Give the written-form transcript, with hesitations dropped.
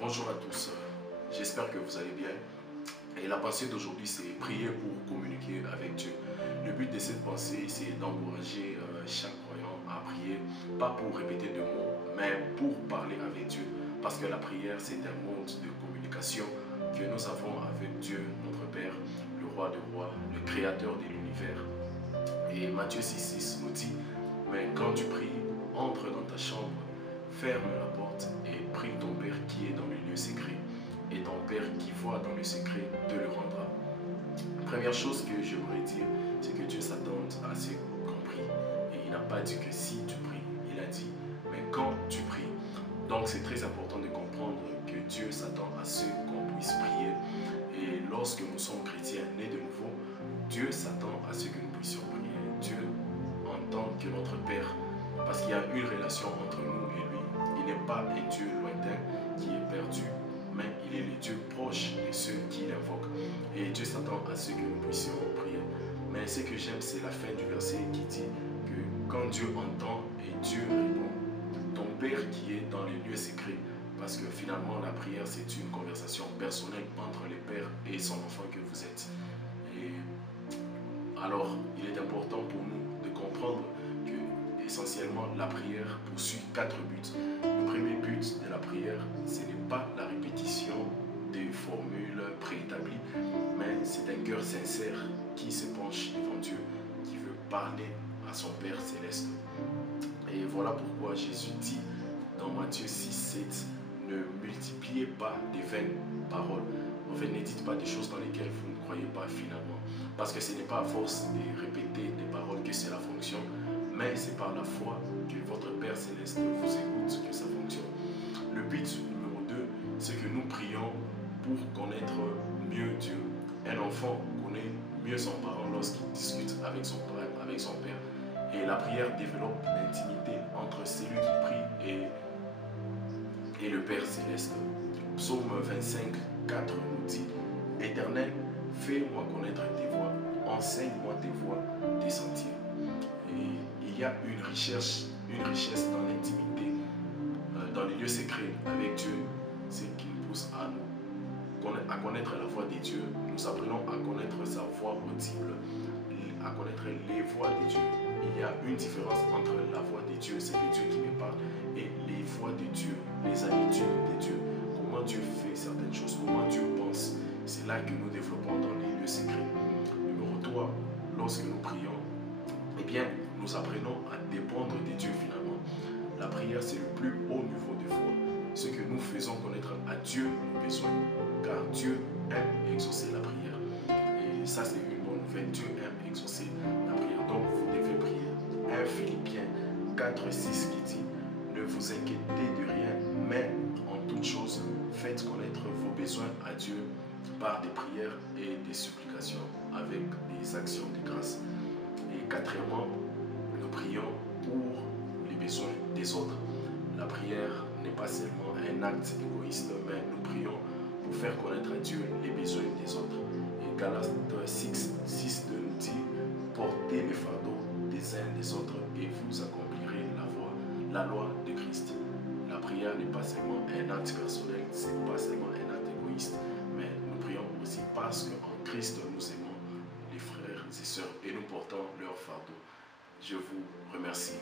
Bonjour à tous, j'espère que vous allez bien. Et la pensée d'aujourd'hui, c'est prier pour communiquer avec Dieu. Le but de cette pensée, c'est d'encourager chaque croyant à prier, pas pour répéter des mots, mais pour parler avec Dieu. Parce que la prière, c'est un mode de communication que nous avons avec Dieu, notre Père, le roi des rois, le créateur de l'univers. Et Matthieu 6,6 nous dit, mais quand tu pries, entre dans ta chambre, ferme la porte et prie ton Père qui est dans le lieu secret. Et ton Père qui voit dans le secret te le rendra. Première chose que j'aimerais dire, c'est que Dieu s'attend à ce qu'on prie. Et il n'a pas dit que si tu pries, il a dit, mais quand tu pries. Donc c'est très important de comprendre que Dieu s'attend à ce qu'on puisse prier. Et lorsque nous sommes chrétiens nés de nouveau, Dieu s'attend à ce que nous puissions prier. Dieu en tant que notre Père, parce qu'il y a une relation entre nous et lui. Il n'est pas un Dieu lointain qui est perdu, mais il est le Dieu proche de ceux qui l'invoquent. Et Dieu s'attend à ce que nous puissions prier. Mais ce que j'aime, c'est la fin du verset qui dit que quand Dieu entend et Dieu répond, ton Père qui est dans les lieux secrets, parce que finalement la prière c'est une conversation personnelle entre le Père et son enfant que vous êtes. Et alors il est important pour nous de comprendre que essentiellement la prière poursuit 4 buts. Le premier but de la prière, ce n'est pas la répétition des formules préétablies, mais c'est un cœur sincère qui se penche devant Dieu, qui veut parler à son Père céleste. Et voilà pourquoi Jésus dit dans Matthieu 6,7, ne multipliez pas des vaines paroles. En fait, ne dites pas des choses dans lesquelles vous ne croyez pas finalement. Parce que ce n'est pas à force de répéter des paroles que cela fonctionne, mais c'est par la foi que votre Père Céleste vous écoute que ça fonctionne. Le but numéro 2, c'est que nous prions pour connaître mieux Dieu. Un enfant connaît mieux son parent lorsqu'il discute avec son père. Et la prière développe l'intimité entre celui qui prie et le Père Céleste. Psaume 25, 4 nous dit, Éternel, fais-moi connaître tes voies, enseigne-moi tes voies, tes sentiers. Et il y a une richesse dans l'intimité, dans les lieux secrets avec Dieu, c'est qui nous pousse à connaître la voix de Dieu. Nous apprenons à connaître sa voix audible, à connaître les voix de Dieu. Il y a une différence entre la voix de Dieu, c'est le Dieu qui me parle, et les voix de Dieu, les habitudes de Dieu, comment Dieu fait certaines choses, comment Dieu pense. C'est là que nous développons dans les lieux secrets. Numéro 3, lorsque nous prions, eh bien, nous apprenons à dépendre de Dieu finalement. La prière, c'est le plus haut niveau de foi. Ce que nous faisons connaître à Dieu nos besoins, car Dieu aime exaucer la prière. Et ça, c'est une bonne nouvelle. Dieu aime exaucer la prière. Donc, vous devez prier. 1 Philippiens 4,6 qui dit, ne vous inquiétez de rien, mais en toute chose, faites connaître vos besoins à Dieu par des prières et des supplications avec des actions de grâce. Et quatrièmement, nous prions pour les besoins des autres. La prière n'est pas seulement un acte égoïste, mais nous prions pour faire connaître à Dieu les besoins des autres. Et Galates 6 nous dit, portez les fardeaux des uns des autres et vous accomplirez la loi de Christ. La prière n'est pas seulement un acte personnel, ce n'est pas seulement un acte égoïste, mais nous prions aussi parce qu'en Christ nous aimons les frères et sœurs et nous portons leur fardeau. Je vous remercie.